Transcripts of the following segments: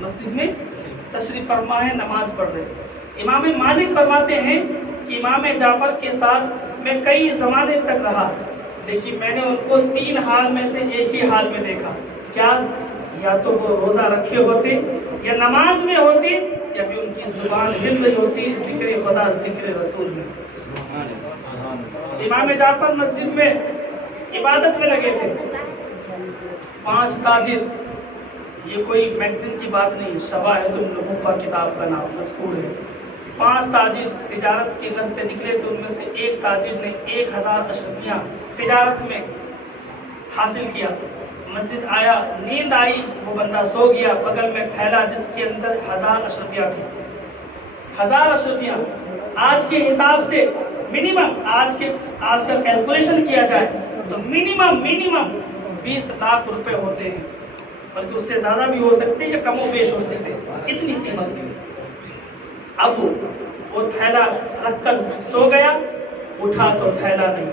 مسجد میں تشریف فرما ہے، نماز پڑھ رہے. امام مالک فرماتے ہیں کہ امام جعفر کے ساتھ میں کئی زمانے تک رہا، لیکن میں نے ان کو 3 حال میں سے ایک ہی حال میں دیکھا. کیا؟ یا تو وہ روزہ رکھے ہوتے، یا نماز میں ہوتے، یا پھر ان کی زبان ہل رہی ہوتی ذکر خدا ذکر رسول میں. امام جعفر مسجد میں عبادت میں لگے تھے. 5 تاجر، یہ کوئی میگزین کی بات نہیں، شواہد النبوہ کتاب کا نام مذکور ہے. 5 تاجر تجارت کی غرض سے نکلے تھے. ان میں سے ایک تاجر نے 1000 اشرفیاں تجارت میں حاصل کیا. مسجد آیا، نیند آئی، وہ بندہ سو گیا. بغل میں تھیلا جس کے اندر 1000 اشرفیاں تھی. 1000 اشرفیاں آج کے حساب سے منیمم آج کا کیلکولیشن کیا جائے تو منیمم 20 لاکھ روپے ہوتے ہیں، بلکہ اس سے زیادہ بھی ہو سکتے ہیں یا کم و بیش ہو سکتے ہیں. اتنی قیمت کی. اب وہ تھیلا رکھ کر سو گیا، اٹھا تو تھیلا نہیں.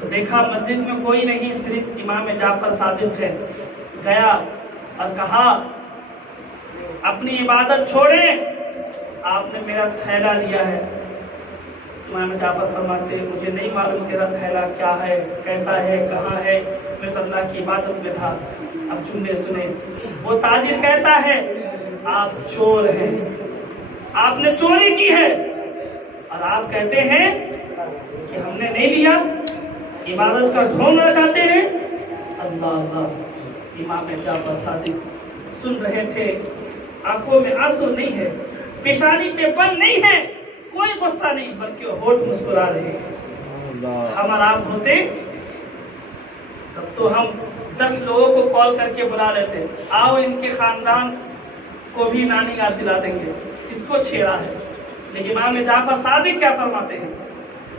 تو دیکھا مسجد میں کوئی نہیں، صرف امام جعفر صادق ہے. گیا اور کہا اپنی عبادت چھوڑیں، آپ نے میرا تھیلا لیا ہے. امام جعفر فرماتے مجھے نہیں معلوم تیرا تھیلا کیا ہے، کیسا ہے، کہاں ہے، میں تو اللہ کی عبادت میں تھا. اب سنیں وہ تاجر کہتا ہے آپ چور ہیں، آپ نے چوری کی ہے، اور آپ کہتے ہیں کہ ہم نے نہیں لیا، عبادت کا ڈھونگ رچاتے ہیں. اللہ اللہ. امام جعفر صادق سن رہے تھے. آنکھوں میں آنسو نہیں ہے، پیشانی پہ بل نہیں ہے، کوئی غصہ نہیں، بلکہ ہونٹ مسکرا رہے ہیں. ہم اور آپ ہوتے تب تو ہم 10 لوگوں کو کال کر کے بلا لیتے، آؤ ان کے خاندان کو بھی نانی یاد دلا دیں گے، کس کو چھیڑا ہے. لیکن امام جعفر صادق کیا فرماتے ہیں؟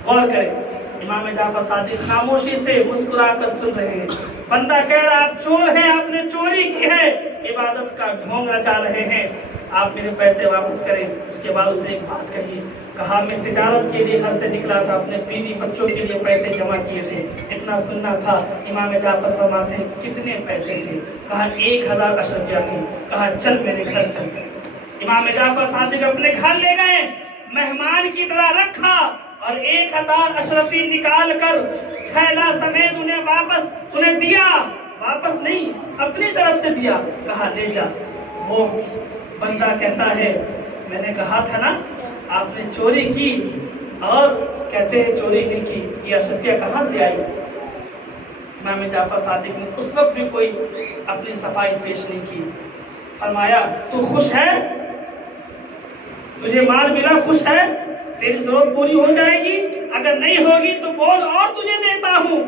غور کریں. امام جعفر صادق خاموشی سے مسکرا کر سن رہے ہیں. بندہ کہہ رہا آپ چور ہیں، آپ نے چوری کی ہے، عبادت کا ڈھونگ رچا رہے ہیں، آپ میرے پیسے واپس کریں. اس کے بعد اسے ایک بات کہی، کہا میں تجارت کے لیے گھر سے نکلا تھا، اپنے بیوی بچوں کے لیے پیسے جمع کیے تھے، اتنا سننا تھا. امام جعفر فرماتے ہیں کتنے پیسے تھے؟ کہا 1000 اشرفیاں تھی. کہا چل میرے گھر چل. امام جعفر صادق اپنے گھر لے گئے، مہمان کی طرح رکھا اور 1000 اشرفی نکال کر تھیلا سمیت انہیں دیا. واپس نہیں، اپنی طرف سے دیا. کہا لے جا. وہ بندہ کہتا ہے میں نے کہا تھا نا آپ نے چوری کی، اور کہتے ہیں چوری نہیں کی، یہ اشرفیاں کہاں سے آئی؟ امام جعفر صادق نے اس وقت بھی کوئی اپنی صفائی پیش نہیں کی. فرمایا تو خوش ہے؟ تجھے مال ملا، خوش ہے؟ تیری ضرورت پوری ہو جائے گی، اگر نہیں ہوگی تو بول اور تجھے دیتا ہوں.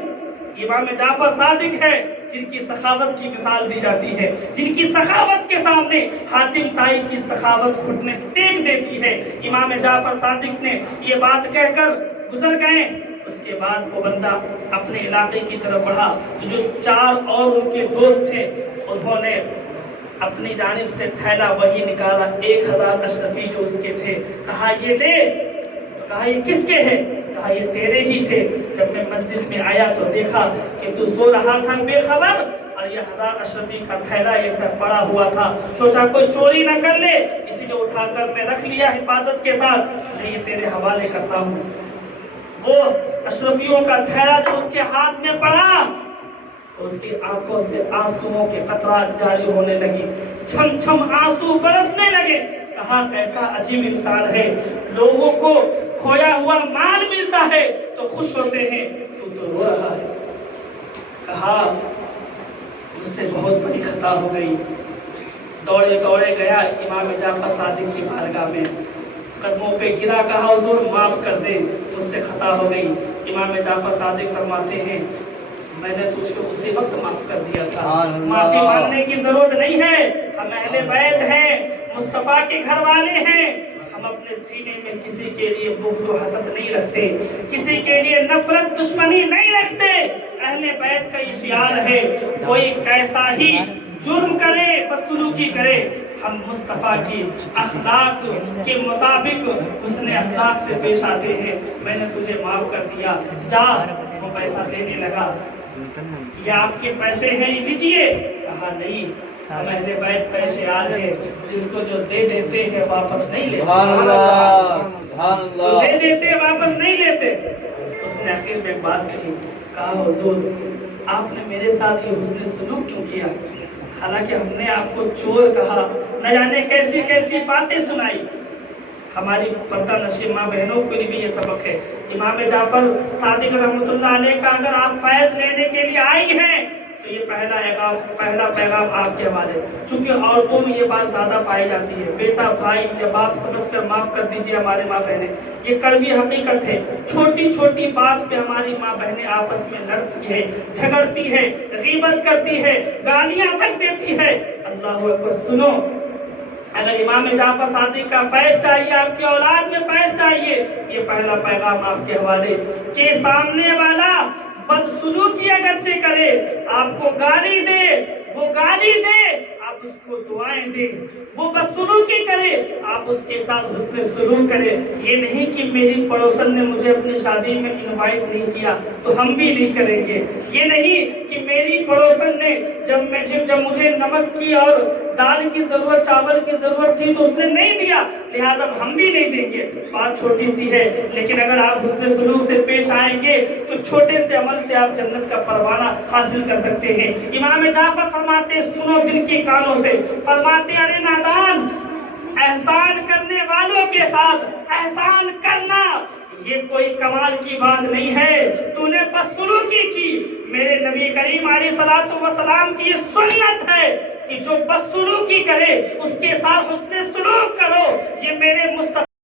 امام جعفر صادق ہے جن کی سخاوت کی مثال دی جاتی ہے، جن کی سخاوت کے سامنے حاتم طائی کی سخاوت گھٹنے ٹیک دیتی ہے. امام جعفر صادق نے یہ بات کہہ کر گزر گئے. اس کے بعد وہ بندہ اپنے علاقے کی طرف بڑھا. جو 4 اور ان کے دوست تھے انہوں نے اپنی جانب سے تھیلا وہی نکالا، 1000 اشرفی جو اس کے تھے. کہا یہ لے. تو کہا یہ کس کے ہیں؟ کہا یہ تیرے ہی تھے. جب میں مسجد میں آیا تو دیکھا کہ تو سو رہا تھا بے خبر، اور یہ 1000 اشرفی کا تھیلا یہ سب پڑا ہوا تھا. سوچا کوئی چوری نہ کر لے، اسی لیے اٹھا کر میں رکھ لیا حفاظت کے ساتھ. میں یہ تیرے حوالے کرتا ہوں. وہ اشرفیوں کا تھیلا جب اس کے ہاتھ میں پڑا تو اس کی آنکھوں سے آنسوؤں کے قطرات جاری ہونے لگی، چھم چھم آنسو برسنے لگے. کہا کیسا عجیب انسان ہے، لوگوں کو کھویا ہوا مال ملتا ہے تو خوش ہوتے ہیں، تو رو رہا ہے. کہا مجھ سے بہت بڑی خطا ہو گئی. دوڑے دوڑے گیا امام جعفر صادق کی بارگاہ میں، قدموں پہ گرا، کہا حضور معاف کر دے، مجھ سے خطا ہو گئی. امام جعفر صادق فرماتے ہیں میں نے تجھ کو اسی وقت معاف کر دیا تھا، معافی مانگنے کی ضرورت نہیں ہے. ہم اہل بیت ہیں، مصطفیٰ کے گھر والے ہیں. ہم اپنے سینے میں کسی کے لیے بغض و حسد نہیں رکھتے، کسی کے لیے نفرت دشمنی نہیں رکھتے. اہل بیت کا یہ شعار ہے، کوئی کیسا ہی جرم کرے بدسلوکی کرے، ہم مصطفیٰ کی اخلاق کے مطابق حسن اخلاق سے پیش آتے ہیں. میں نے تجھے معاف کر دیا، جا. وہ پیسہ دینے لگا. یہ آپ کے پیسے ہیں، یہ لیجیے. کہا نہیں، ہم اہل بیت کا اشعار ہے، جس کو جو دے دیتے ہیں واپس نہیں لیتے، جو دے دیتے ہیں واپس نہیں لیتے۔ اس نے آخر میں ایک بات کہی، کہا حضور آپ نے میرے ساتھ یہ حسن سلوک کیوں کیا؟ حالانکہ ہم نے آپ کو چور کہا، نہ جانے کیسی کیسی باتیں سنائی۔ ہماری پردہ نشین ماں بہنوں کے لیے بھی یہ سبق ہے۔ امام جعفر صادق رحمۃ اللہ علیہ کا اگر آپ فیض لینے کے لیے آئی ہیں تو یہ پہلا پیغام آپ کے حوالے، چونکہ عورتوں میں یہ بات زیادہ پائی جاتی ہے، بیٹا بھائی یا باپ سمجھ کر معاف کر دیجئے ہمارے ماں بہنیں، یہ کڑوی حقیقت ہے۔ چھوٹی چھوٹی بات پہ ہماری ماں بہنیں آپس میں لڑتی ہے، جھگڑتی ہے، غیبت کرتی ہے، گالیاں تک دیتی ہے۔ اللہ اکبر، سنو، اگر امام جعفر صادق کا فیض چاہیے، آپ کی اولاد میں فیض چاہیے، یہ پہلا پیغام آپ کے حوالے کہ سامنے والا بدسلوکی اگرچہ کرے، آپ کو گالی دے، وہ گالی دے، آپ اس کو دعائیں دیں، وہ بدسلوکی کرے، آپ اس کے ساتھ حسن سلوک کرے۔ یہ نہیں کہ میری پڑوسن نے مجھے اپنی شادی میں انوائٹ نہیں کیا تو ہم بھی نہیں کریں گے، یہ نہیں کہ میری پڑوسن نے جب مجھے نمک کی اور دال کی ضرورت، چاول کی ضرورت تھی تو اس نے نہیں دیا، لہٰذا ہم بھی نہیں دیں گے۔ بات چھوٹی سی ہے، لیکن اگر آپ حسن سلوک سے پیش آئیں گے تو چھوٹے سے عمل سے آپ جنت کا پروانہ حاصل کر سکتے ہیں۔ امام جعفر فرماتے، سنو دل کے کانوں سے، فرماتے ارے نادان، احسان کرنے والوں کے ساتھ احسان کرنا یہ کوئی کمال کی بات نہیں ہے، تو نے بدسلوکی کی۔ میرے نبی کریم علیہ الصلوۃ والسلام کی یہ سنت ہے کہ جو بدسلوکی کرے اس کے ساتھ حسن سلوک کرو، یہ میرے مصطفیٰ